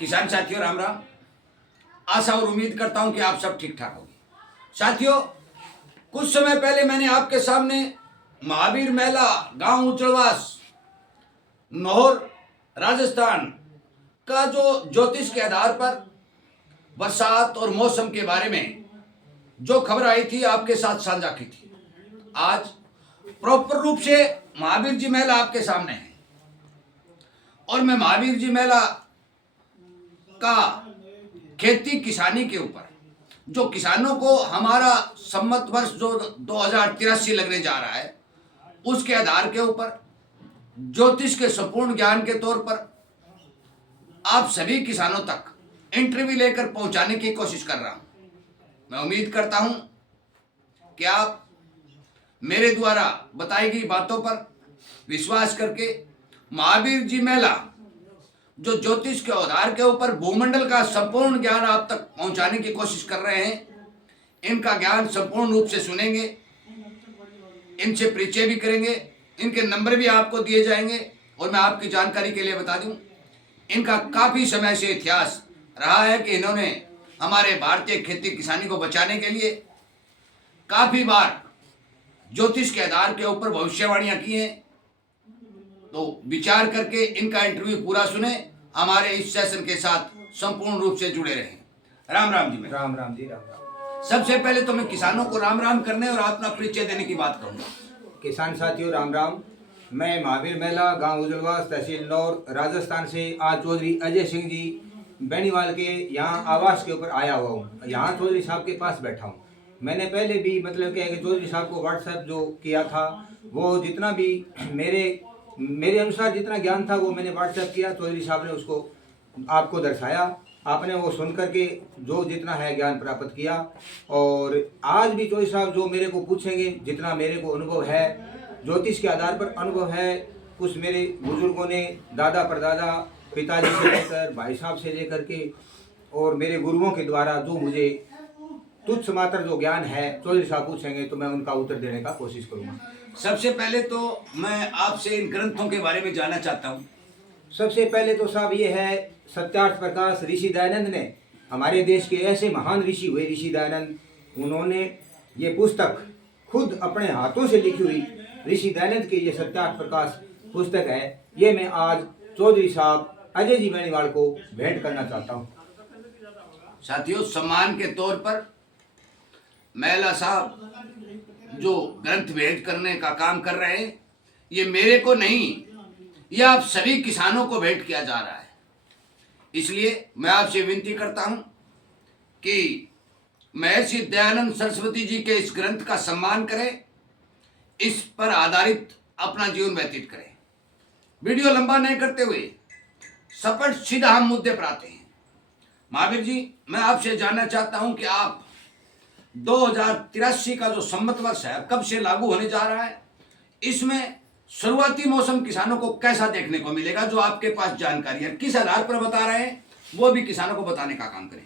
किसान साथियों राम राम। आशा और उम्मीद करता हूं कि आप सब ठीक ठाक होंगे। साथियों, कुछ समय पहले मैंने आपके सामने महावीर मेला गांव उचलवास नौहर राजस्थान का जो ज्योतिष के आधार पर बरसात और मौसम के बारे में जो खबर आई थी आपके साथ साझा की थी। आज प्रॉपर रूप से महावीर जी मेला आपके सामने है और मैं महावीर जी मेला का खेती किसानी के ऊपर जो किसानों को हमारा संमत वर्ष जो 2083 लगने जा रहा है उसके आधार के ऊपर ज्योतिष के संपूर्ण ज्ञान के तौर पर आप सभी किसानों तक इंटरव्यू लेकर पहुंचाने की कोशिश कर रहा हूं। मैं उम्मीद करता हूं कि आप मेरे द्वारा बताई गई बातों पर विश्वास करके महावीर जी मेला जो ज्योतिष के आधार के ऊपर भूमंडल का संपूर्ण ज्ञान आप तक पहुंचाने की कोशिश कर रहे हैं, इनका ज्ञान संपूर्ण रूप से सुनेंगे, इनसे परिचय भी करेंगे, इनके नंबर भी आपको दिए जाएंगे। और मैं आपकी जानकारी के लिए बता दूं, इनका काफ़ी समय से इतिहास रहा है कि इन्होंने हमारे भारतीय खेती किसानी को बचाने के लिए काफ़ी बार ज्योतिष के आधार के ऊपर भविष्यवाणियाँ की हैं। तो विचार करके इनका इंटरव्यू पूरा सुने, हमारे इस सेशन के साथ संपूर्ण रूप से जुड़े रहें। राम राम जी। मैं राम राम जी। राम राम। सबसे पहले तो मैं किसानों को राम राम करने और अपना परिचय देने की बात करूंगा। किसान साथियों राम राम। मैं महावीर मेला गांव उजलवास तहसील नौर राजस्थान से आज चौधरी अजय सिंह जी बेनीवाल के यहाँ आवास के ऊपर आया हुआ हूँ। यहाँ चौधरी साहब के पास बैठा हूँ। मैंने पहले भी मतलब क्या है कि चौधरी साहब को व्हाट्सएप जो किया था वो जितना भी मेरे अनुसार जितना ज्ञान था वो मैंने व्हाट्सएप किया। चौधरी साहब ने उसको आपको दर्शाया, आपने वो सुन करके जो जितना है ज्ञान प्राप्त किया। और आज भी चौधरी साहब जो मेरे को पूछेंगे, जितना मेरे को अनुभव है ज्योतिष के आधार पर अनुभव है, कुछ मेरे बुजुर्गों ने दादा परदादा पिताजी से लेकर भाई साहब से लेकर के और मेरे गुरुओं के द्वारा जो मुझे तुच्छ मात्र जो ज्ञान है चौधरी साहब पूछेंगे तो मैं उनका उत्तर देने का कोशिश करूँगा। सबसे पहले तो मैं आपसे इन ग्रंथों के बारे में जानना चाहता हूँ। सबसे पहले तो साहब ये है, सत्यार्थ प्रकाश ऋषि दयानंद ने, हमारे देश के ऐसे महान ऋषि हुए ऋषि दयानंद, उन्होंने ये पुस्तक खुद अपने हाथों से लिखी हुई ऋषि दयानंद की ये सत्यार्थ प्रकाश पुस्तक है। ये मैं आज चौधरी साहब अजय जी बेनीवाल को भेंट करना चाहता हूँ। साथियों, सम्मान के तौर पर मेला साहब जो ग्रंथ भेंट करने का काम कर रहे हैं, ये मेरे को नहीं, ये आप सभी किसानों को भेंट किया जा रहा है। इसलिए मैं आपसे विनती करता हूं कि महर्षि दयानंद सरस्वती जी के इस ग्रंथ का सम्मान करें, इस पर आधारित अपना जीवन व्यतीत करें। वीडियो लंबा नहीं करते हुए सपट सीधा हम मुद्दे पर आते हैं। महावीर जी, मैं आपसे जानना चाहता हूं कि आप 2083 का जो संमत वर्ष है कब से लागू होने जा रहा है, इसमें शुरुआती मौसम किसानों को कैसा देखने को मिलेगा? जो आपके पास जानकारी है, किस आधार पर बता रहे हैं, वो भी किसानों को बताने का काम करें।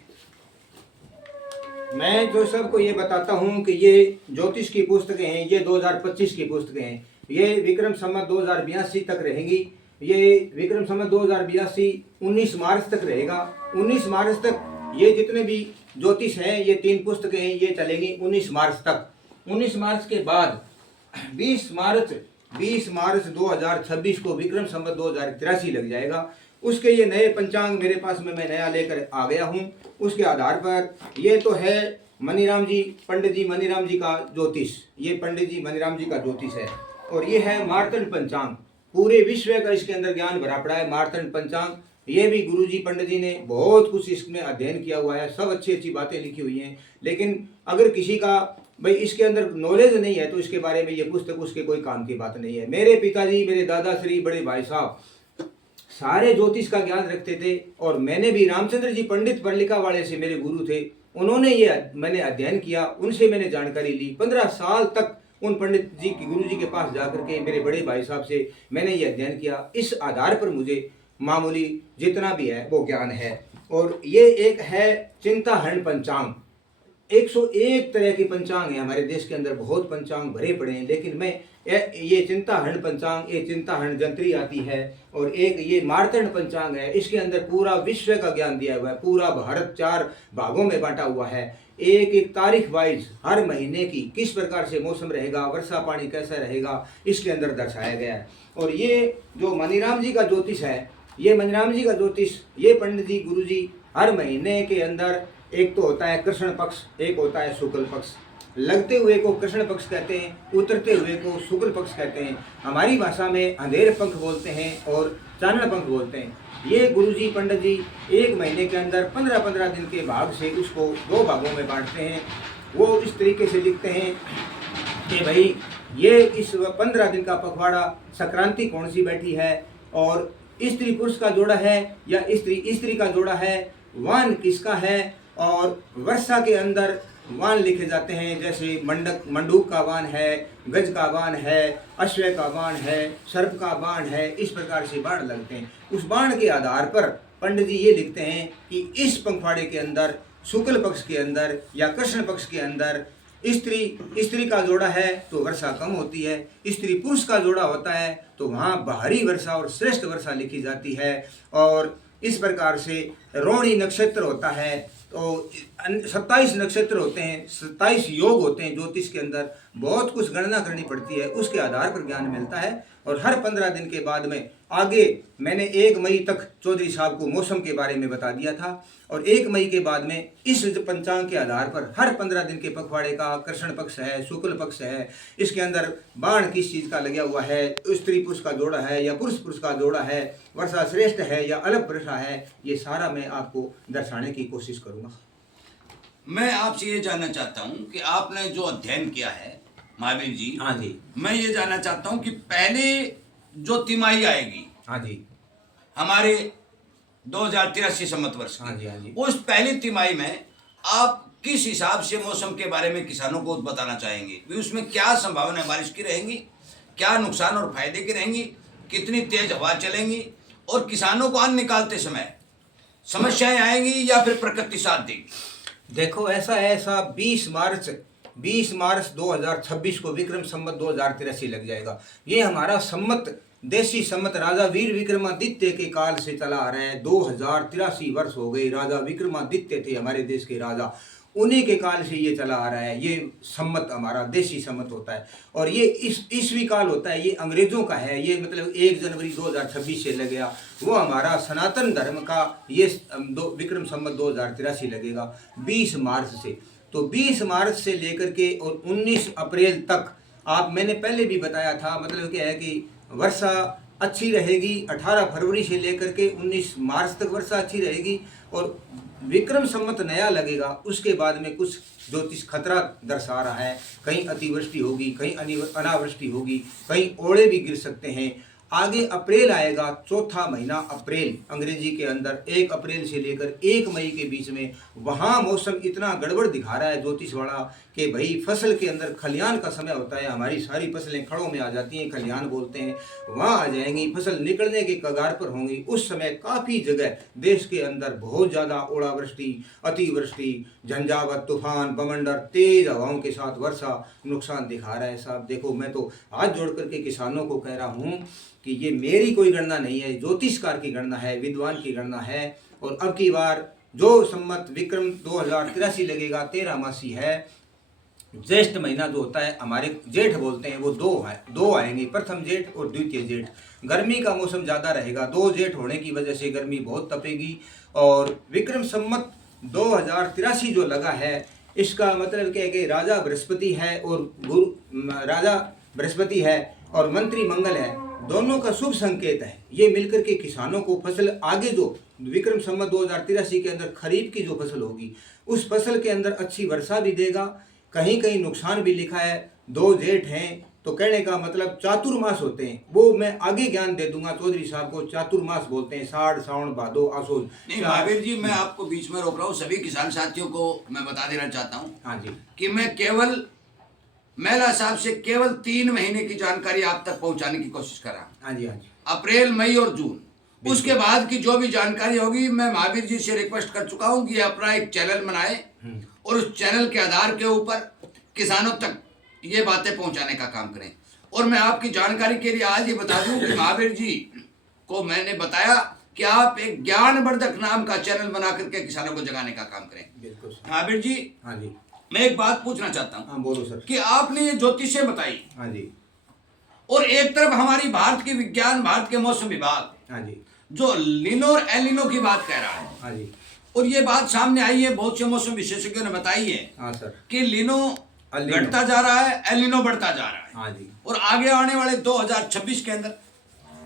मैं जो सबको ये बताता हूँ कि ये ज्योतिष की पुस्तकें हैं, ये 2025 की पुस्तकें हैं। ये विक्रम संवत 2082 तक रहेंगी। ये विक्रम संवत 2082 19 मार्च तक रहेगा। 19 मार्च तक ये जितने भी ज्योतिष हैं, ये 3 पुस्तकें हैं, ये चलेंगी 19 मार्च तक। 19 मार्च के बाद 20 मार्च 2026 को विक्रम संवत 2083 लग जाएगा। उसके ये नए पंचांग मेरे पास में मैं नया लेकर आ गया हूँ। उसके आधार पर ये तो है मनीराम जी, पंडित जी मनीराम जी का ज्योतिष, ये पंडित जी मनीराम जी का ज्योतिष है। और ये है मार्तंड पंचांग, पूरे विश्व का इसके अंदर ज्ञान भरा पड़ा है मार्तंड पंचांग। ये भी गुरु जी पंडित जी ने बहुत कुछ इसमें अध्ययन किया हुआ है, सब अच्छी अच्छी बातें लिखी हुई हैं। लेकिन अगर किसी का भाई इसके अंदर नॉलेज नहीं है तो इसके बारे में ये पुस्तक उसके कोई काम की बात नहीं है। मेरे पिताजी, मेरे दादाश्री, बड़े भाई साहब सारे ज्योतिष का ज्ञान रखते थे। और मैंने भी रामचंद्र जी पंडित परलिका वाले से मेरे गुरु थे, उन्होंने ये मैंने अध्ययन किया, उनसे मैंने जानकारी ली। 15 साल तक उन पंडित जी की गुरु जी के पास जाकर के मेरे बड़े भाई साहब से मैंने ये अध्ययन किया। इस आधार पर मुझे मामूली जितना भी है वो ज्ञान है। और ये एक है चिंताहरण पंचांग। 101 तरह के पंचांग हैं हमारे देश के अंदर, बहुत पंचांग भरे पड़े हैं, लेकिन मैं ये चिंताहरण पंचांग, ये चिंताहरण जंत्री आती है, और एक ये मार्तंड पंचांग है, इसके अंदर पूरा विश्व का ज्ञान दिया हुआ है। पूरा भारत 4 भागों में बांटा हुआ है, एक एक तारीख वाइज हर महीने की किस प्रकार से मौसम रहेगा, वर्षा पानी कैसा रहेगा, इसके अंदर दर्शाया गया है। और ये जो मनीराम जी का ज्योतिष है, ये मनीराम जी का ज्योतिष, ये पंडित जी गुरु जी हर महीने के अंदर, एक तो होता है कृष्ण पक्ष, एक होता है शुक्ल पक्ष। लगते हुए को कृष्ण पक्ष कहते हैं, उतरते हुए को शुक्ल पक्ष कहते हैं। हमारी भाषा में अंधेर पंख बोलते हैं और चानन पंख बोलते हैं। ये गुरुजी पंडित जी एक महीने के अंदर 15-15 दिन के भाग से उसको 2 भागों में बांटते हैं। वो इस तरीके से लिखते हैं कि भाई ये इस 15 दिन का पखवाड़ा संक्रांति कौन सी बैठी है, और स्त्री पुरुष का जोड़ा है या स्त्री का जोड़ा है, वान किसका है, और वर्षा के अंदर वान लिखे जाते हैं, जैसे मंडूक का वान है, गज का वान है, अश्व का वान है, सर्प का बाण है, इस प्रकार से बाण लगते हैं। उस बाण के आधार पर पंडित जी ये लिखते हैं कि इस पंखवाड़े के अंदर शुक्ल पक्ष के अंदर या कृष्ण पक्ष के अंदर स्त्री का जोड़ा है तो वर्षा कम होती है, स्त्री पुरुष का जोड़ा होता है तो वहाँ बाहरी वर्षा और श्रेष्ठ वर्षा लिखी जाती है। और इस प्रकार से रोहिणी नक्षत्र होता है, तो 27 नक्षत्र होते हैं, 27 योग होते हैं ज्योतिष के अंदर, बहुत कुछ गणना करनी पड़ती है, उसके आधार पर ज्ञान मिलता है। और हर 15 दिन के बाद में आगे मैंने 1 मई तक चौधरी साहब को मौसम के बारे में बता दिया था, और 1 मई के बाद में इस पंचांग के आधार पर हर 15 दिन के पखवाड़े का कृष्ण पक्ष है, शुक्ल पक्ष है, इसके अंदर बाण किस चीज़ का लगा हुआ है, स्त्री पुरुष का जोड़ा है या पुरुष पुरुष का जोड़ा है, वर्षा श्रेष्ठ है या अलग वर्षा है, ये सारा मैं आपको दर्शाने की कोशिश करूँगा। मैं आपसे ये जानना चाहता हूँ कि आपने जो अध्ययन किया है महावीर जी, हाँ जी, मैं ये जानना चाहता हूँ कि पहले जो तिमाही आएगी, हाँ जी, हमारे 2083 संवत वर्ष हाँ जी, की, हाँ जी, उस पहली तिमाही में आप किस हिसाब से मौसम के बारे में किसानों को बताना चाहेंगे कि उसमें क्या संभावना बारिश की रहेंगी, क्या नुकसान और फायदे की रहेंगी, कितनी तेज हवा चलेंगी, और किसानों को अन्न निकालते समय समस्याएं आएंगी या फिर प्रकृति साथ देगी? देखो ऐसा है साहब, 20 मार्च 2026 को विक्रम संवत 2083 लग जाएगा। ये हमारा संवत, देशी संवत राजा वीर विक्रमादित्य के काल से चला आ रहा है। 2083 वर्ष हो गए, राजा विक्रमादित्य थे हमारे देश के राजा, उन्हीं के काल से ये चला आ रहा है। ये संवत हमारा देशी संवत होता है, और ये ईस्वी काल होता है, ये अंग्रेजों का है। ये मतलब 1 जनवरी 2026 से लगेगा, वो हमारा सनातन धर्म का ये विक्रम संवत 2083 लगेगा 20 मार्च से। तो 20 मार्च से लेकर के और 19 अप्रैल तक, आप मैंने पहले भी बताया था, मतलब क्या है कि वर्षा अच्छी रहेगी। 18 फरवरी से लेकर के 19 मार्च तक वर्षा अच्छी रहेगी, और विक्रम संवत नया लगेगा, उसके बाद में कुछ ज्योतिष खतरा दर्शा रहा है। कहीं अतिवृष्टि होगी, कहीं अनावृष्टि होगी, कहीं ओले भी गिर सकते हैं। आगे अप्रैल आएगा, चौथा महीना अप्रैल अंग्रेजी के अंदर 1 अप्रैल से लेकर 1 मई के बीच में, वहाँ मौसम इतना गड़बड़ दिखा रहा है ज्योतिष वाला कि भाई फसल के अंदर खलियान का समय होता है, हमारी सारी फसलें खड़ों में आ जाती हैं, खलियान बोलते हैं, वहाँ आ जाएंगी, फसल निकलने के कगार पर होंगी। उस समय काफ़ी जगह देश के अंदर बहुत ज़्यादा ओलावृष्टि, अतिवृष्टि, झंझावत, तूफान, बवंडर, तेज हवाओं के साथ वर्षा नुकसान दिखा रहा है साहब। देखो मैं तो हाथ जोड़ करके किसानों को कह रहा हूँ कि ये मेरी कोई गणना नहीं है, ज्योतिषकार की गणना है, विद्वान की गणना है। और अब की बार जो संवत विक्रम 2083 लगेगा, 13 मासी है, ज्येष्ठ महीना जो होता है, हमारे जेठ बोलते हैं, वो 2 आएंगे, प्रथम जेठ और द्वितीय जेठ। गर्मी का मौसम ज़्यादा रहेगा, 2 जेठ होने की वजह से गर्मी बहुत तपेगी। और विक्रम संवत 2083 जो लगा है, इसका मतलब क्या है कि राजा बृहस्पति है और राजा बृहस्पति है और मंत्री मंगल है, दोनों का शुभ संकेत है। ये मिलकर के किसानों को फसल आगे जो विक्रम संवत 2083 के अंदर खरीफ की जो फसल होगी, उस फसल के अंदर अच्छी वर्षा भी देगा। कहीं कहीं नुकसान भी लिखा है, 2 जेठ हैं, तो कहने का मतलब चातुर्मास होते हैं, वो मैं आगे ज्ञान दे दूंगा चौधरी साहब को। चातुर्मास बोलते हैं, साढ़, सावन, भादो, आसोज। नहीं महावीर जी, मैं आपको बीच में रोक रहा हूँ, सभी किसान साथियों को मैं बता देना चाहता हूँ, हाँ जी, कि मैं केवल मेला साहब से केवल 3 महीने की जानकारी आप तक पहुंचाने की कोशिश कर रहा हूँ। हाँ जी, हाँ जी, अप्रैल, मई और जून, उसके बाद की जो भी जानकारी होगी, मैं महावीर जी से रिक्वेस्ट कर चुका हूँ कि अपना एक चैनल बनाए और उस चैनल के आधार के ऊपर किसानों तक ये बातें पहुंचाने का काम करें। और मैं आपकी जानकारी के लिए आज ये बता दूं कि महावीर जी को मैंने बताया कि आप एक ज्ञानवर्धक नाम का चैनल बना करके किसानों को जगाने का काम करें। बिल्कुल सर। महावीर जी, हाँ जी, मैं एक बात पूछना चाहता हूँ। हाँ बोलो सर। कि आपने ये ज्योतिषे बताई, हाँ जी, और एक तरफ हमारी भारत की विज्ञान, भारत के मौसम विभाग हाँ जी, जो लिनो और एलिनो की बात कह रहा है, हाँ जी, और ये बात सामने आई है, बहुत से मौसम विशेषज्ञों ने बताई है हाँ सर, कि लिनो एलिनो घटता जा रहा है, एलिनो बढ़ता जा रहा है। हाँ जी, और आगे आने वाले 2026 के अंदर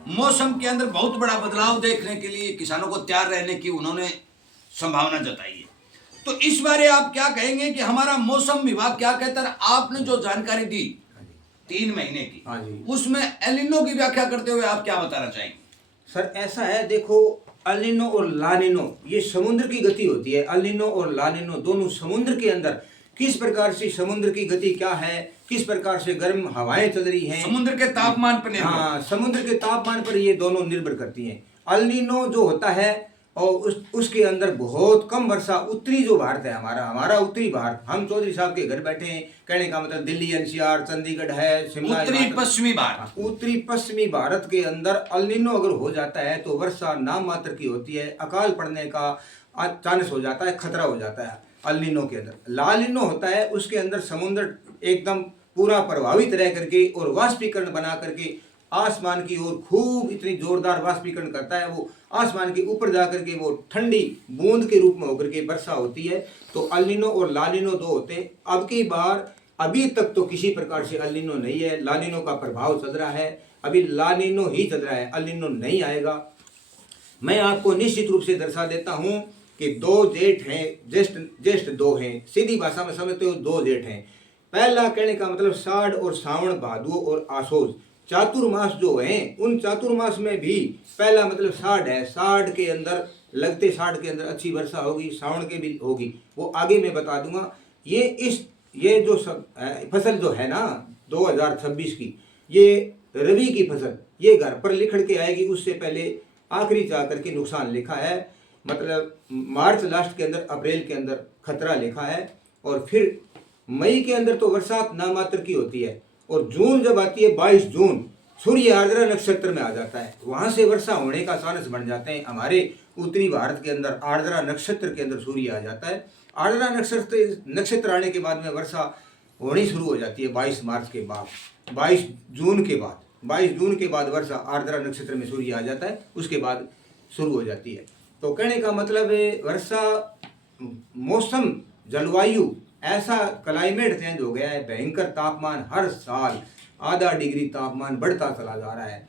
मौसम के अंदर बहुत बड़ा बदलाव देखने के लिए किसानों को तैयार रहने की उन्होंने संभावना जताई है। तो इस बारे आप क्या कहेंगे कि हमारा मौसम विभाग क्या कहता है? आपने जो जानकारी दी हाँ जी, 3 महीने की, हाँ जी। उसमें एलिनो की व्याख्या करते हुए आप क्या बताना चाहेंगे? सर ऐसा है, देखो अलिनो और लानिनो ये समुद्र की गति होती है। अलिनो और लानिनो दोनों समुद्र के अंदर किस प्रकार से समुद्र की गति क्या है, किस प्रकार से गर्म हवाएं चल रही हैं, समुद्र के तापमान पर निर्भर। हाँ, समुद्र के तापमान पर ये दोनों निर्भर करती हैं। अलिनो जो होता है और उसके अंदर बहुत कम वर्षा, उत्तरी जो भारत है हमारा उत्तरी भारत, हम चौधरी साहब के घर बैठे हैं, कहने का मतलब दिल्ली एनसीआर चंडीगढ़ है, शिमला, उत्तरी पश्चिमी भारत, उत्तरी पश्चिमी भारत के अंदर अलिनो अगर हो जाता है तो वर्षा नाम मात्र की होती है, अकाल पड़ने का चांस हो जाता है, खतरा हो जाता है अलिनो के अंदर। लालिनो होता है उसके अंदर समुद्र एकदम पूरा प्रभावित रह करके और वाष्पीकरण बना करके आसमान की ओर खूब इतनी जोरदार वाष्पीकरण करता है, वो आसमान के ऊपर जाकर के वो ठंडी बूंद के रूप में होकर के वर्षा होती है। तो अलिनो और लालिनो दो होते हैं। अब की बार अभी तक तो किसी प्रकार से अलिनो नहीं है, लालिनो का प्रभाव चल रहा है, अभी लालिनो ही चल रहा है, अलिनो नहीं आएगा। मैं आपको निश्चित रूप से दर्शा देता हूं कि 2 जेठ हैं, ज्येष्ठ 2 हैं, सीधी भाषा में समझते हो 2 जेठ हैं। पहला कहने का मतलब साढ़ और सावण, भादो और आसोज चातुर्मास जो हैं, उन चातुर्मास में भी पहला मतलब साढ़ है। साढ़ के अंदर लगते साढ़ के अंदर अच्छी वर्षा होगी, सावण के भी होगी, वो आगे मैं बता दूंगा। ये जो सब फसल जो है ना 2026 की, ये रबी की फसल, ये घर पर लिखड़ के आएगी। उससे पहले आखिरी जा करके नुकसान लिखा है, मतलब मार्च लास्ट के अंदर, अप्रैल के अंदर खतरा लिखा है, और फिर मई के अंदर तो बरसात नामात्र की होती है, और जून जब आती है 22 जून सूर्य आर्द्रा नक्षत्र में आ जाता है, वहां से वर्षा होने का चांस बन जाते हैं। हमारे उत्तरी भारत के अंदर आर्द्रा नक्षत्र के अंदर सूर्य आ जाता है। आर्द्रा नक्षत्र आने के बाद में वर्षा होनी शुरू हो जाती है 22 मार्च के बाद, 22 जून के बाद, 22 जून के बाद वर्षा आर्द्रा नक्षत्र में सूर्य आ जाता है, उसके बाद शुरू हो जाती है। तो कहने का मतलब है वर्षा, मौसम, जलवायु, ऐसा क्लाइमेट चेंज हो गया है, भयंकर तापमान, हर साल आधा डिग्री तापमान बढ़ता चला जा रहा है,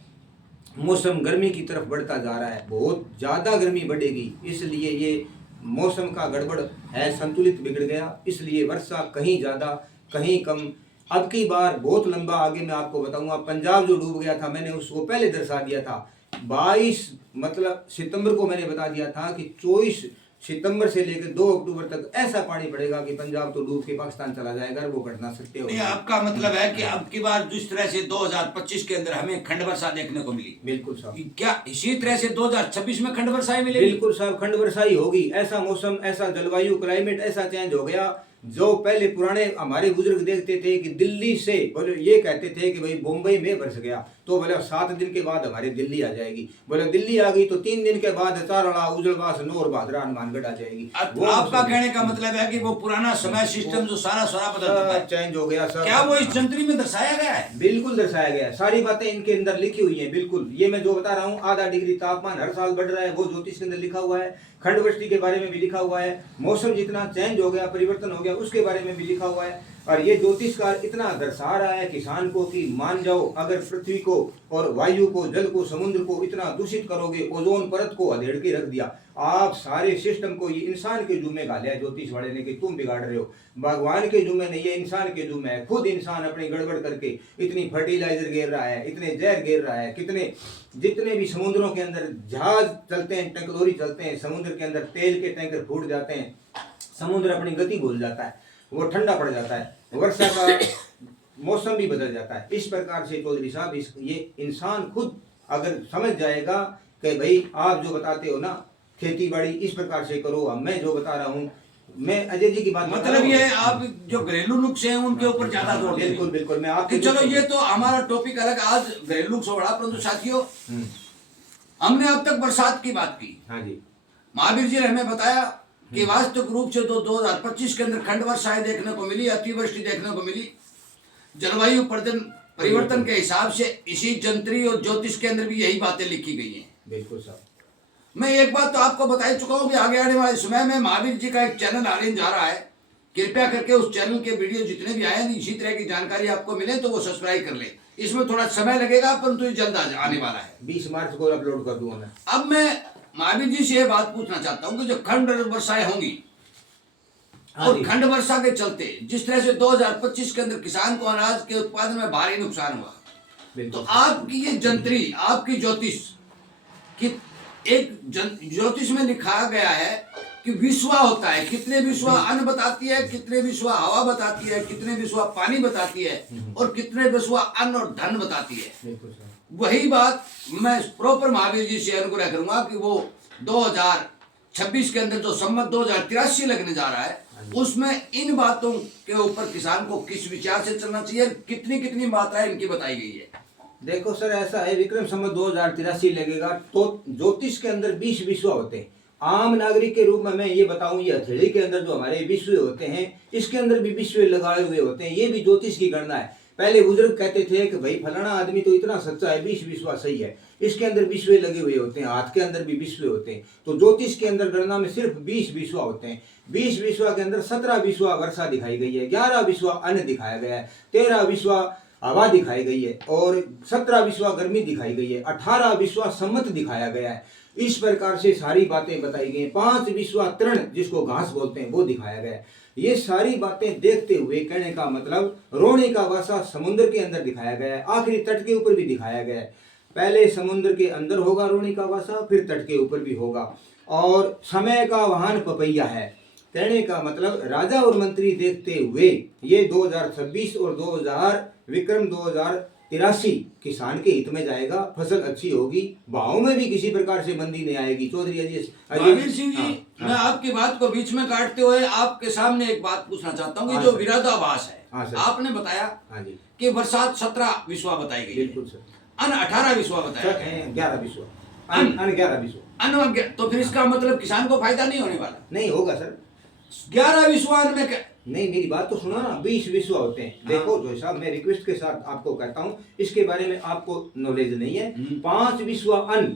मौसम गर्मी की तरफ बढ़ता जा रहा है, बहुत ज़्यादा गर्मी बढ़ेगी। इसलिए ये मौसम का गड़बड़ है, संतुलित बिगड़ गया, इसलिए वर्षा कहीं ज़्यादा कहीं कम। अब की बार बहुत लंबा आगे मैं आपको बताऊंगा, पंजाब जो डूब गया था मैंने उसको पहले दर्शा दिया था, 22 मतलब सितंबर को मैंने बता दिया था कि 24 सितंबर से लेकर 2 अक्टूबर तक ऐसा पानी पड़ेगा कि पंजाब तो डूब के पाकिस्तान चला जाएगा, वो घटना सत्य होगी। आपका मतलब है कि अब की बार जिस तरह से 2025 के अंदर हमें खंड वर्षा देखने को मिली, बिल्कुल साहब, क्या इसी तरह से 2026 में खंड वर्षा मिलेगी? बिल्कुल साहब, खंड वर्षा ही होगी। ऐसा मौसम, ऐसा जलवायु, क्लाइमेट ऐसा चेंज हो गया। जो पहले पुराने हमारे बुजुर्ग देखते थे कि दिल्ली से, बोले ये कहते थे कि भाई मुंबई में बरस गया, तो बोले 7 दिन के बाद हमारी दिल्ली आ जाएगी, बोले दिल्ली आ गई तो 3 दिन के बाद चारड़ा, उजलवास, नौर, भादरा, हनुमानगढ़ आ जाएगी। वो आपका कहने का मतलब है कि वो पुराना समय सिस्टम जो सारा बदल चुका है, चेंज हो गया सर। क्या वो इस जंतरी में दर्शाया गया है? बिल्कुल दर्शाया गया है, सारी बातें इनके अंदर लिखी हुई है। बिल्कुल ये मैं जो बता रहा हूँ, आधा डिग्री तापमान हर साल बढ़ रहा है, वो ज्योतिष के अंदर लिखा हुआ है। खंडवृष्टि के बारे में भी लिखा हुआ है, मौसम जितना चेंज हो गया, परिवर्तन हो गया, उसके बारे में भी लिखा हुआ है। और ये ज्योतिषकार इतना दर्शा रहा है किसान को कि मान जाओ, अगर पृथ्वी को और वायु को, जल को, समुद्र को इतना दूषित करोगे, ओजोन परत को अधेड़ के रख दिया, आप सारे सिस्टम को, ये इंसान के जुम्मे गा लिया ज्योतिष वाले ने कि तुम बिगाड़ रहे हो। भगवान के जुम्मे नहीं, ये इंसान के जुम्मे है। खुद इंसान अपनी गड़बड़ करके इतनी फर्टिलाइजर गिर रहा है, इतने जहर गिर रहा है, कितने जितने भी समुद्रों के अंदर जहाज चलते हैं, टैंकलोरी चलते हैं, समुद्र के अंदर तेल के टैंकर फूट जाते हैं, समुद्र अपनी गति भूल जाता है, वो ठंडा पड़ जाता है, वर्षा का मौसम भी बदल जाता है। इस प्रकार से चौधरी साहब, ये इंसान खुद अगर समझ जाएगा कि भाई आप जो बताते हो ना खेती बाड़ी इस प्रकार से करो, मैं जो बता रहा हूँ मैं अजय जी की बात बता रहा मतलब हूँ। ये आप जो घरेलू नुस्खे हैं उनके ऊपर ज्यादा जोर दे रहे हैं। बिल्कुल बिल्कुल, मैं आपके कि चलो ये तो हमारा टॉपिक अलग, आज घरेलू नुस्खों बड़ा, परंतु साथियों हम्म, हमने अब तक बरसात की बात की। हाँ जी महावीर जी ने हमें बताया कि वास्तविक रूप से तो 2025 के अंदर खंड वर्षाएं देखने को मिली, अतिवृष्टि देखने को मिली। जलवायु परिवर्तन के हिसाब से इसी जंत्री और ज्योतिष के अंदर भी यही बातें लिखी गई हैं। बिल्कुल साहब। मैं एक बात तो आपको बता ही चुका हूं कि आगे आने वाले समय में महावीर जी का एक चैनल आने जा रहा है। कृपया करके उस चैनल के वीडियो जितने भी आए हैं इसी तरह की जानकारी आपको मिले तो वो सब्सक्राइब कर ले। इसमें थोड़ा समय लगेगा परंतु ये जल्द आने वाला है। 20 मार्च को अपलोड कर दूंगा मैं। अब मैं महावीर जी से ये बात पूछना चाहता हूँ कि जो खंड वर्षाएं होंगी और खंड वर्षा के चलते जिस तरह से 2025 के अंदर किसान को अनाज के उत्पादन में भारी नुकसान हुआ, तो आपकी ये जंत्री, आपकी ज्योतिष कि एक ज्योतिष में लिखा गया है कि विश्वा होता है, कितने विश्वा अन्न बताती है, कितने विश्वा हवा बताती है, कितने विश्वा पानी बताती है और कितने विश्वा अन्न और धन बताती है। वही बात मैं प्रॉपर महावीर जी से अनुग्रह करूंगा कि वो 2026 के अंदर जो संवत 2083 लगने जा रहा है उसमें इन बातों के ऊपर किसान को किस विचार से चलना चाहिए, कितनी कितनी मात्राएं इनकी बताई गई है। देखो सर, ऐसा है, विक्रम संवत 2083 लगेगा तो ज्योतिष के अंदर 20 विश्व होते हैं। आम नागरिक के रूप में मैं ये बताऊं, ये हथेली के अंदर जो हमारे विश्व होते हैं इसके अंदर भी विश्व लगाए हुए होते हैं। ये भी ज्योतिष की गणना है। पहले बुजुर्ग कहते थे कि भाई फलाना आदमी तो इतना सच्चा है, 20 विश्वा सही है, इसके अंदर विश्व लगे हुए होते हैं, हाथ के अंदर भी विश्व होते हैं। तो ज्योतिष के अंदर गणना में सिर्फ 20 विश्वा होते हैं। 20 विश्वा के अंदर 17 विश्वा वर्षा दिखाई गई है, 11 विश्वा अन्न दिखाया गया है, 13 विश्वा हवा दिखाई गई है और 17 विश्वा गर्मी दिखाई गई है, 18 विश्वा सम्मत दिखाया गया है। इस प्रकार से सारी बातें बताई गई। 5 विश्वा तृण जिसको घास बोलते हैं वो दिखाया गया है। ये सारी बातें देखते हुए कहने का मतलब रोने का वासा समुद्र के अंदर दिखाया गया है, आखिरी तट के ऊपर भी दिखाया गया है। पहले समुद्र के अंदर होगा रोने का वासा, फिर तट के ऊपर भी होगा। और समय का वाहन पपैया है, कहने का मतलब राजा और मंत्री देखते हुए ये 2026 और 2000 विक्रम 2083 किसान के हित में जाएगा। फसल अच्छी होगी, भाव में भी किसी प्रकार से मंदी नहीं आएगी। चौधरी महावीर सिंह जी, मैं आपकी बात को बीच में काटते हुए आपके सामने एक बात पूछना चाहता हूँ कि जो विरोधाभास है, आपने बताया कि बरसात 17 विश्वा बताई गई, बिल्कुल सर, अन्न 18 विश्वा बताया, 11 विश्वा, अन्न 11 विश्वा, अन्न, तो फिर इसका मतलब किसान को फायदा नहीं होने वाला? नहीं होगा सर। 11 विश्वा अन्न में नहीं, मेरी बात तो सुनो ना, 20 विश्व होते हैं। देखो जो साहब, मैं रिक्वेस्ट के साथ आपको कहता हूँ, इसके बारे में आपको नॉलेज नहीं है। 5 विश्व अन्न,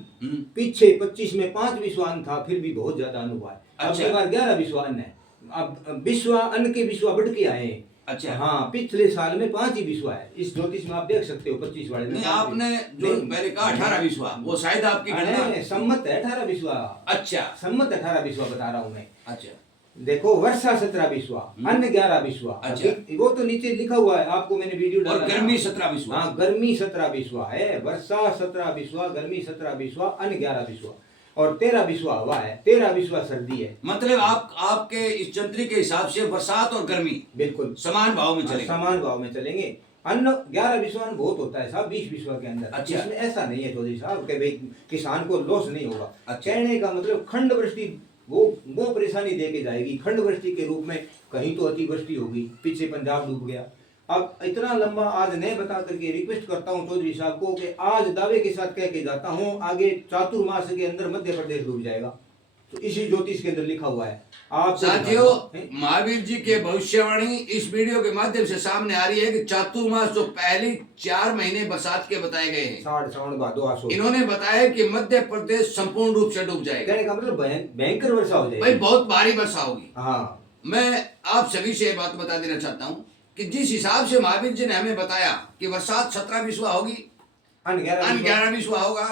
पीछे 25 में 5 विश्व अन्न था, फिर भी बहुत ज्यादा अन्न हुआ है। अब की बार 11 विश्व अन्न है। अब विश्व अन्न के विश्व बढ़ के आए हैं। अच्छा, हाँ, पिछले साल में 5 ही विश्व है। इस ज्योतिष में आप देख सकते हो 25 वाले में। आपने जो पहले कहा 18 विश्वा, वो शायद आपकी गणना सम्मत है 18 विश्व। अच्छा, सम्मत 18 विश्व बता रहा हूँ मैं। अच्छा, देखो वर्षा 17 विश्वा, अन्न 11 विश्वा। अच्छा, वो तो नीचे लिखा हुआ है, आपको मैंने वीडियो डाला। और गर्मी 17 विश्वा। हाँ, गर्मी 17 विश्वा है, वर्षा 17 विश्वा, गर्मी 17 विश्वा, अन्न 11 विश्वा और 13 विश्वा हवा है, 13 विश्वा सर्दी है। मतलब आपके इस जंत्री के हिसाब से बरसात और गर्मी बिल्कुल समान भाव में चलेंगे। समान भाव में चलेंगे। अन्न 11 विश्वा बहुत होता है साहब 20 विश्वा के अंदर। अच्छा, इसमें ऐसा नहीं है चौधरी साहब कि भाई किसान को लॉस नहीं होगा। अच्छा, कहने का मतलब खंड वृष्टि वो परेशानी दे के जाएगी। खंड वृष्टि के रूप में कहीं तो अतिवृष्टि होगी, पीछे पंजाब डूब गया। अब इतना लंबा आज नहीं बता करके रिक्वेस्ट करता हूं चौधरी साहब को कि आज दावे के साथ कह के जाता हूं, आगे चातुर्मास के अंदर मध्य प्रदेश डूब जाएगा। तो इसी ज्योतिष के अंदर लिखा हुआ है। आप साथियों, महावीर जी के भविष्यवाणी इस वीडियो के माध्यम से सामने आ रही है कि चातुर्मास जो पहली 4 महीने बरसात के बताए गए हैं, सावन भादो आसो, इन्होंने बताया कि मध्य प्रदेश संपूर्ण रूप से डूब जाएगा। कहने का मतलब भयंकर वर्षा हो जाएगी भाई, बहुत भारी वर्षा होगी। हाँ, मैं आप सभी से ये बात बता देना चाहता हूँ कि जिस हिसाब से महावीर जी ने हमें बताया कि बरसात 17 विश्वा होगी, अन्न 11 विश्वा होगा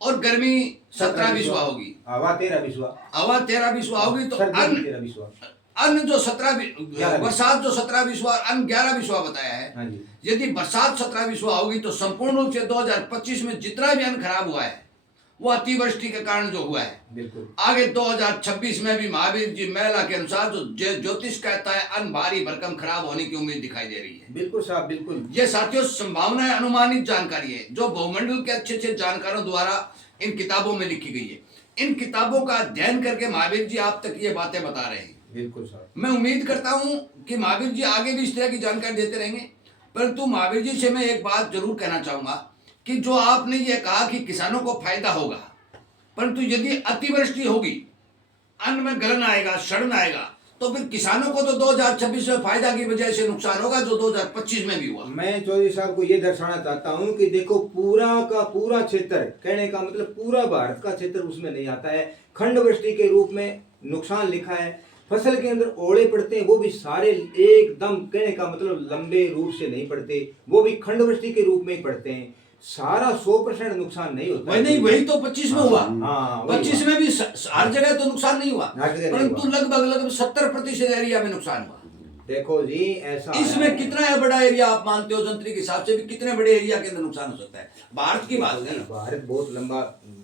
और गर्मी 17 विश्वा होगी, हवा 13 विश्वा, हवा 13 विश्वा होगी, तो अन्न जो 17 बरसात जो 17 विश्वा और अन्न 11 विश्वा बताया है। यदि बरसात 17 विश्वा होगी तो संपूर्ण रूप से 2025 में जितना भी अन्न खराब हुआ है वो अतिवृष्टि के कारण जो हुआ है, बिल्कुल आगे 2026 में भी महावीर जी मेला के अनुसार जो ज्योतिष कहता है अन्न भारी भरकम खराब होने की उम्मीद दिखाई दे रही है। बिल्कुल साहब, बिल्कुल। ये साथियों संभावनाएं अनुमानित जानकारी है जो बहुमंडल के अच्छे अच्छे जानकारों द्वारा इन किताबों में लिखी गई है। इन किताबों का अध्ययन करके महावीर जी आप तक ये बातें बता रहे हैं। बिल्कुल साहब। मैं उम्मीद करता हूं कि महावीर जी आगे भी इस तरह की जानकारी देते रहेंगे। परंतु महावीर जी से मैं एक बात जरूर कहना चाहूंगा कि जो आपने ये कहा कि किसानों को फायदा होगा, परंतु यदि अतिवृष्टि होगी, अन्न में गलन आएगा, सड़न आएगा, तो फिर किसानों को तो 2026 में फायदा की वजह से नुकसान होगा जो 2025 में भी हुआ। मैं चौधरी साहब को ये दर्शाना चाहता हूँ कि देखो पूरा का पूरा क्षेत्र, कहने का मतलब पूरा भारत का क्षेत्र उसमें नहीं आता है। खंड वृष्टि के रूप में नुकसान लिखा है, फसल के अंदर ओले पड़ते हैं, वो भी सारे एकदम, कहने का मतलब लंबे रूप से नहीं पड़ते, वो भी खंड वृष्टि के रूप में ही पड़ते हैं। सारा 100% नुकसान नहीं होता है। नहीं, वही तो 25 में हुआ। हाँ, 25 में भी हर जगह तो नुकसान नहीं हुआ, हर जगह नहीं परंतु लगभग 70% एरिया में नुकसान हुआ। देखो जी ऐसा इसमें कितना है बड़ा एरिया आप मानते हो, जंत्री के हिसाब से भी कितने बड़े एरिया के अंदर नुकसान हो सकता है? भारत की बात है, भारत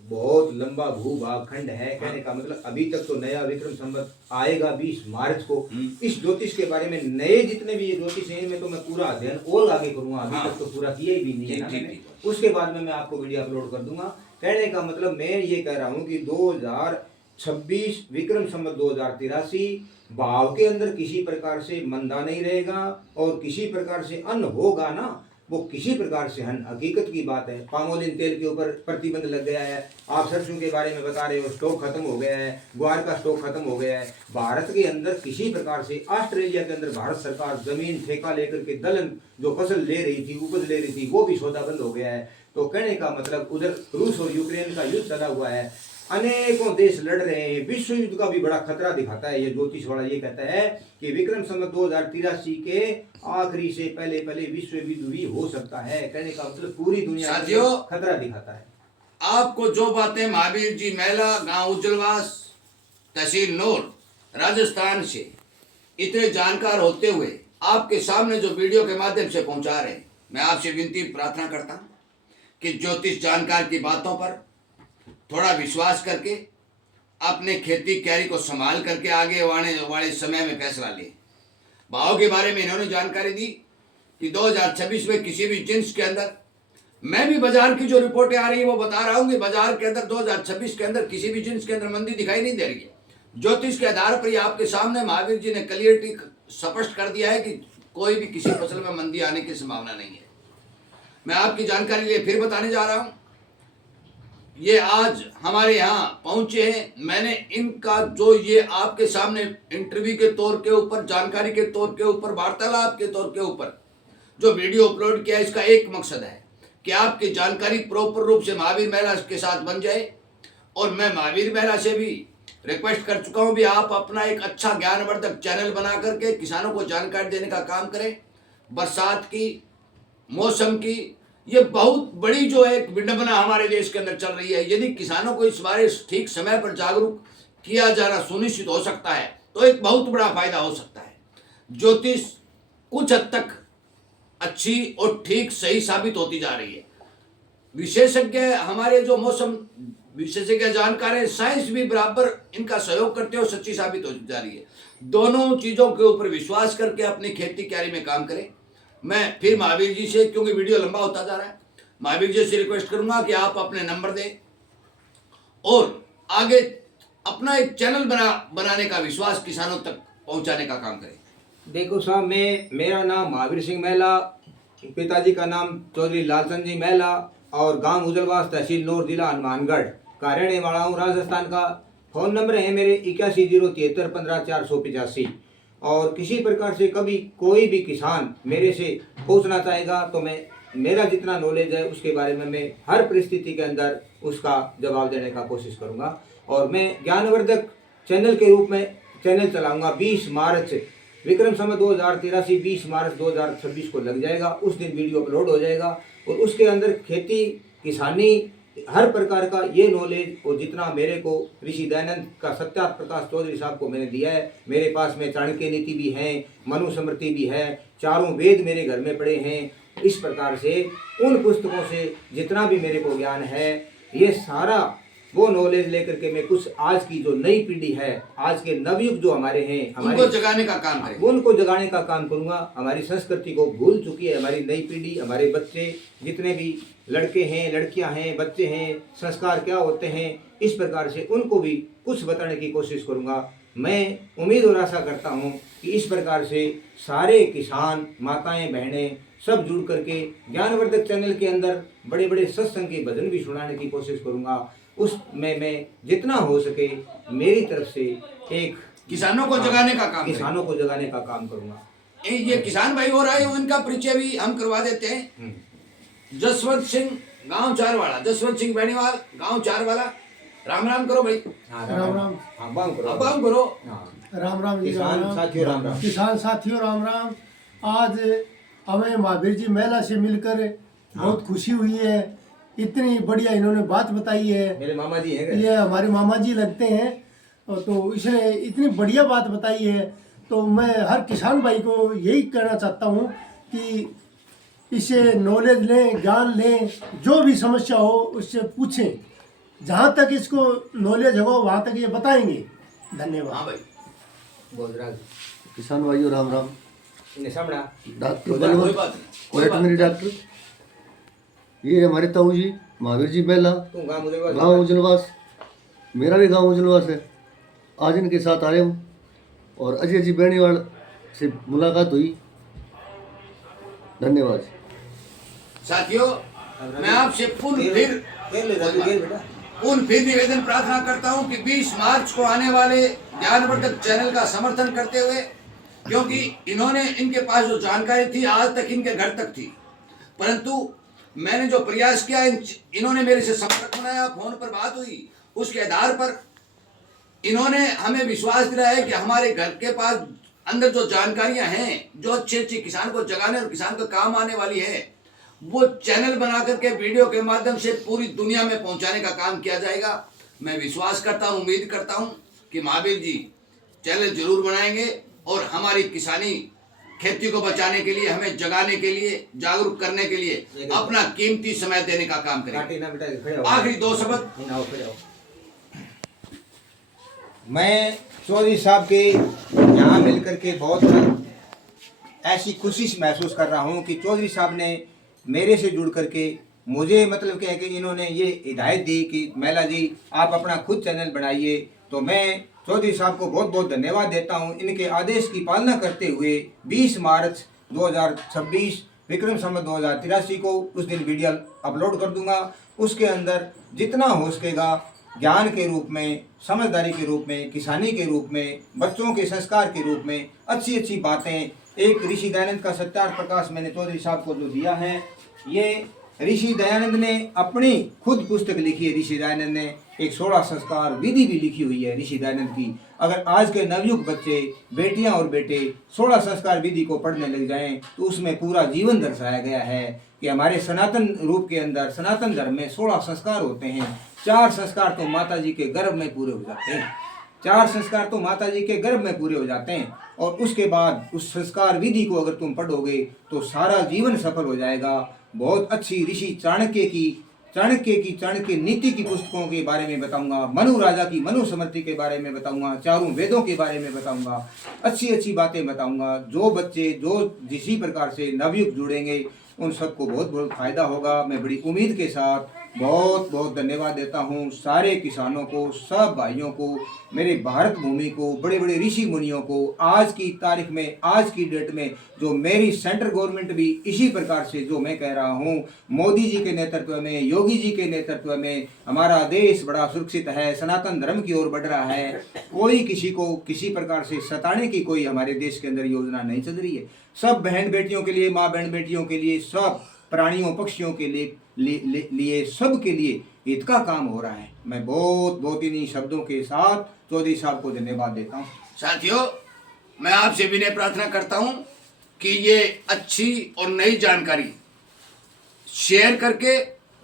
बहुत लंबा भूभाग खंड है। कहने का मतलब अभी तक तो नया विक्रम संवत आएगा 20 मार्च को। इस ज्योतिष के बारे में नए जितने भी ज्योतिष हैं इनमें तो मैं पूरा अध्ययन और आगे करूंगा, अभी तक तो पूरा किया ही भी नहीं है ना मैंने। उसके बाद में मैं आपको वीडियो अपलोड कर दूंगा। कहने का मतलब मैं ये कह रहा हूँ कि 2026 विक्रम संवत 2083 भाव के अंदर किसी प्रकार से मंदा नहीं रहेगा, और किसी प्रकार से अन्न होगा ना, वो किसी प्रकार से अन्न, हकीकत की बात है। पामोलिन तेल के ऊपर प्रतिबंध लग गया है, आप सरसों के बारे में बता रहे हो, स्टॉक खत्म हो गया है, ग्वार का स्टॉक खत्म हो गया है। भारत के अंदर किसी प्रकार से, ऑस्ट्रेलिया के अंदर भारत सरकार जमीन ठेका लेकर के दलहन जो फसल ले रही थी, उपज ले रही थी, वो भी सौदा बंद हो गया है। तो कहने का मतलब उधर रूस और यूक्रेन का युद्ध चला हुआ है, अनेकों देश लड़ रहे हैं, विश्व युद्ध का भी बड़ा खतरा दिखाता है ये ज्योतिष वाला। ये कहता है कि विक्रम संवत 2083 के आखिरी से पहले पहले विश्व युद्ध भी हो सकता है। कहने का मतलब पूरी दुनिया में खतरा दिखाता है। आपको जो बातें महावीर जी मेला, गांव उज्जवलवास, तहसील नूर, राजस्थान से इतने जानकार होते हुए आपके सामने जो वीडियो के माध्यम से पहुंचा रहे हैं, मैं आपसे विनती प्रार्थना करता हूं कि ज्योतिष जानकार की बातों पर थोड़ा विश्वास करके अपने खेती क्यारी को संभाल करके आगे आने वाले समय में फैसला ले। भाव के बारे में इन्होंने जानकारी दी कि 2026 में किसी भी जिन्स के अंदर, मैं भी बाजार की जो रिपोर्टें आ रही है वो बता रहा हूँ कि बाजार के अंदर 2026 के अंदर किसी भी जिन्स के अंदर मंदी दिखाई नहीं दे रही है। ज्योतिष के आधार पर ही आपके सामने महावीर जी ने क्लियरिटी स्पष्ट कर दिया है कि कोई भी किसी फसल में मंदी आने की संभावना नहीं है। मैं आपकी जानकारी लिए फिर बताने जा रहा हूँ, ये आज हमारे यहाँ पहुंचे हैं। मैंने इनका जो ये आपके सामने इंटरव्यू के तौर के ऊपर, जानकारी के तौर के ऊपर, वार्तालाप के तौर के ऊपर जो वीडियो अपलोड किया, इसका एक मकसद है कि आपकी जानकारी प्रॉपर रूप से महावीर मेला के साथ बन जाए। और मैं महावीर मेला से भी रिक्वेस्ट कर चुका हूँ भी आप अपना एक अच्छा ज्ञानवर्धक चैनल बना करके किसानों को जानकारी देने का काम करें। बरसात की, मौसम की, ये बहुत बड़ी जो एक विडंबना हमारे देश के अंदर चल रही है। यदि किसानों को इस बारे ठीक समय पर जागरूक किया जाना सुनिश्चित हो सकता है तो एक बहुत बड़ा फायदा हो सकता है। ज्योतिष कुछ हद तक अच्छी और ठीक सही साबित होती जा रही है। विशेषज्ञ हमारे जो मौसम विशेषज्ञ जानकार है, साइंस भी बराबर इनका सहयोग करते हो, सच्ची साबित हो जा रही है। दोनों चीजों के ऊपर विश्वास करके अपनी खेती क्यारी में काम करें। मैं फिर महावीर जी से, क्योंकि वीडियो लंबा होता जा रहा है, महावीर जी से रिक्वेस्ट करूंगा कि आप अपने नंबर दें और आगे अपना एक चैनल बनाने का विश्वास किसानों तक पहुंचाने का काम करें। देखो साहब, मेरा नाम महावीर सिंह मेला, पिताजी का नाम चौधरी लालचंद जी मेला, और गांव उज्जवलवास, तहसील नूर, जिला हनुमानगढ़ का रहने वाला हूँ, राजस्थान का। फ़ोन नंबर है मेरे 8103715485। और किसी प्रकार से कभी कोई भी किसान मेरे से पूछना चाहेगा तो मेरा जितना नॉलेज है उसके बारे में मैं हर परिस्थिति के अंदर उसका जवाब देने का कोशिश करूँगा। और मैं ज्ञानवर्धक चैनल के रूप में चैनल चलाऊँगा। 20 मार्च विक्रम संवत 2083 20 मार्च 2026 को लग जाएगा, उस दिन वीडियो अपलोड हो जाएगा। और उसके अंदर खेती, किसानी, हर प्रकार का ये नॉलेज और जितना मेरे को ऋषि दयानंद का सत्यार्थ प्रकाश चौधरी साहब को मैंने दिया है, मेरे पास में चाणक्य नीति भी है, मनुस्मृति भी है, चारों वेद मेरे घर में पड़े हैं। इस प्रकार से उन पुस्तकों से जितना भी मेरे को ज्ञान है, ये सारा वो नॉलेज लेकर के मैं कुछ आज की जो नई पीढ़ी है, आज के नवयुग जो हमारे हैं, उनको जगाने का काम करें, उनको जगाने का काम करूंगा। हमारी संस्कृति को भूल चुकी है हमारी नई पीढ़ी, हमारे बच्चे जितने भी लड़के हैं, लड़कियां हैं, बच्चे हैं, संस्कार क्या होते हैं, इस प्रकार से उनको भी कुछ बताने की कोशिश करूंगा। मैं उम्मीद और आशा करता हूँ कि इस प्रकार से सारे किसान माताएं बहनें सब जुड़ करके ज्ञानवर्धक चैनल के अंदर बड़े बड़े सत्संग के भजन भी सुनाने की कोशिश करूँगा। उसमें मैं जितना हो सके मेरी तरफ से एक किसानों को जगाने का काम किसानों को जगाने का काम करूँगा। ये किसान भाई हो रहा है, उनका परिचय भी हम करवा देते हैं। जसवंत सिंह, गांव चारवाड़ा, जसवंत सिंह बेनीवाल, गांव चारवाड़ा। राम राम करो भाई। हाँ, राम राम। हाँ, बाम करो। अब हम करो। हाँ। राम राम जी, राम किसान राम। साथियों राम राम। किसान साथियों राम राम। आज हमें महावीर जी मेला से मिलकर बहुत खुशी हुई है। इतनी बढ़िया इन्होंने बात बताई है। मेरे मामा जी हैं। ये हमारे मामा जी लगते हैं, तो इसने इतनी बढ़िया बात बताई है। तो मैं हर किसान भाई को यही कहना चाहता हूँ कि इससे नॉलेज लें, ज्ञान लें, जो भी समस्या हो उससे पूछें। जहाँ तक इसको नॉलेज होगा वहाँ तक ये बताएंगे। धन्यवाद। हाँ भाई। बोधराज किसान भाइयों राम राम। इन्हें सामना डॉक्टर कोई बलवंत, बात नहीं, कोई बात वेटनरी डॉक्टर। ये हमारे ताऊ जी महावीर जी मेला, तू गाँव मुझे गाँव उजलवास। मेरा भी गाँव उजलवास है। आज इनके साथ आए हूँ और अजय जी बेनीवाल से मुलाकात हुई। धन्यवाद। साथियों, मैं आपसे पुनः फिर निवेदन प्रार्थना करता हूं कि 20 मार्च को आने वाले ज्ञानवर्धक चैनल का समर्थन करते हुए, क्योंकि इन्होंने, इनके पास जो जानकारी थी आज तक इनके घर तक थी, परंतु मैंने जो प्रयास किया, इन्होंने मेरे से संपर्क बनाया, फोन पर बात हुई, उसके आधार पर इन्होंने हमें विश्वास दिलाया है कि हमारे घर के पास अंदर जो जानकारियां हैं, जो अच्छी अच्छी किसान को जगाने और किसान को काम आने वाली है, वो चैनल बना करके वीडियो के माध्यम से पूरी दुनिया में पहुंचाने का काम किया जाएगा। मैं विश्वास करता हूं, उम्मीद करता हूं कि महावीर जी चैनल जरूर बनाएंगे और हमारी किसानी खेती को बचाने के लिए, हमें जगाने के लिए, जागरूक करने के लिए अपना कीमती समय देने का काम करेंगे। आखिरी 2 शब्द। मैं चौधरी साहब के यहाँ मिलकर के बहुत ऐसी खुशी महसूस कर रहा हूँ कि चौधरी साहब ने मेरे से जुड़ करके मुझे मतलब क्या है कि इन्होंने ये हिदायत दी कि मेला जी आप अपना खुद चैनल बनाइए। तो मैं चौधरी साहब को बहुत बहुत धन्यवाद देता हूँ। इनके आदेश की पालना करते हुए 20 मार्च 2026 विक्रम संवत 2083 को उस दिन वीडियो अपलोड कर दूंगा। उसके अंदर जितना हो सकेगा ज्ञान के रूप में, समझदारी के रूप में, किसानी के रूप में, बच्चों के संस्कार के रूप में अच्छी अच्छी बातें। एक ऋषि दयानंद का सत्यार प्रकाश मैंने चौधरी साहब को जो दिया है, ये ऋषि दयानंद ने अपनी खुद पुस्तक लिखी है। ऋषि दयानंद ने एक 16 संस्कार विधि भी लिखी हुई है ऋषि दयानंद की। अगर आज के नवयुग बच्चे, बेटियां और बेटे 16 संस्कार विधि को पढ़ने लग जाएं तो उसमें पूरा जीवन दर्शाया गया है कि हमारे सनातन रूप के अंदर, सनातन धर्म में 16 संस्कार होते हैं। 4 संस्कार तो माता जी के गर्भ में पूरे हो जाते हैं। 4 संस्कार तो माता जी के गर्भ में पूरे हो जाते हैं और उसके बाद उस संस्कार विधि को अगर तुम पढ़ोगे तो सारा जीवन सफल हो जाएगा। बहुत अच्छी ऋषि चाणक्य नीति की पुस्तकों के बारे में बताऊंगा, मनु राजा की मनु स्मृति के बारे में बताऊंगा, चारों वेदों के बारे में बताऊंगा, अच्छी अच्छी बातें बताऊंगा। जो बच्चे जो जिसी प्रकार से नवयुग जुड़ेंगे उन सबको बहुत बहुत फायदा होगा। मैं बड़ी उम्मीद के साथ बहुत बहुत धन्यवाद देता हूँ सारे किसानों को, सब भाइयों को, मेरे भारत भूमि को, बड़े बड़े ऋषि मुनियों को। आज की तारीख में, आज की डेट में जो मेरी सेंट्रल गवर्नमेंट भी इसी प्रकार से जो मैं कह रहा हूँ, मोदी जी के नेतृत्व में, योगी जी के नेतृत्व में हमारा देश बड़ा सुरक्षित है, सनातन धर्म की ओर बढ़ रहा है। कोई किसी को किसी प्रकार से सताने की कोई हमारे देश के अंदर योजना नहीं चल रही है। सब बहन बेटियों के लिए, माँ बहन बेटियों के लिए, सब प्राणियों पक्षियों के लिए सबके लिए हित का काम हो रहा है। मैं बहुत बहुत इन्हीं शब्दों के साथ चौधरी साहब को धन्यवाद देता हूँ। साथियों, मैं आपसे विनय प्रार्थना करता हूं कि ये अच्छी और नई जानकारी शेयर करके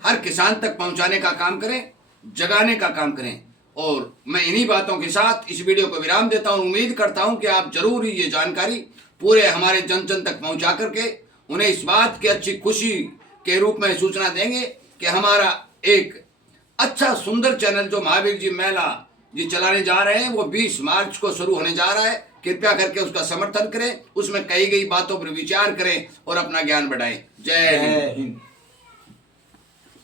हर किसान तक पहुंचाने का काम करें, जगाने का काम करें। और मैं इन्हीं बातों के साथ इस वीडियो को विराम देता हूं। उम्मीद करता हूं कि आप जरूर ही ये जानकारी पूरे हमारे जन जन तक पहुंचा करके उन्हें इस बात की अच्छी खुशी के रूप में सूचना देंगे कि हमारा एक अच्छा सुंदर चैनल जो महावीर जी मेला जी चलाने जा रहे हैं वो 20 मार्च को शुरू होने जा रहा है। कृपया करके उसका समर्थन करें, उसमें कही गई बातों पर विचार करें और अपना ज्ञान बढ़ाएं। जय हिंद।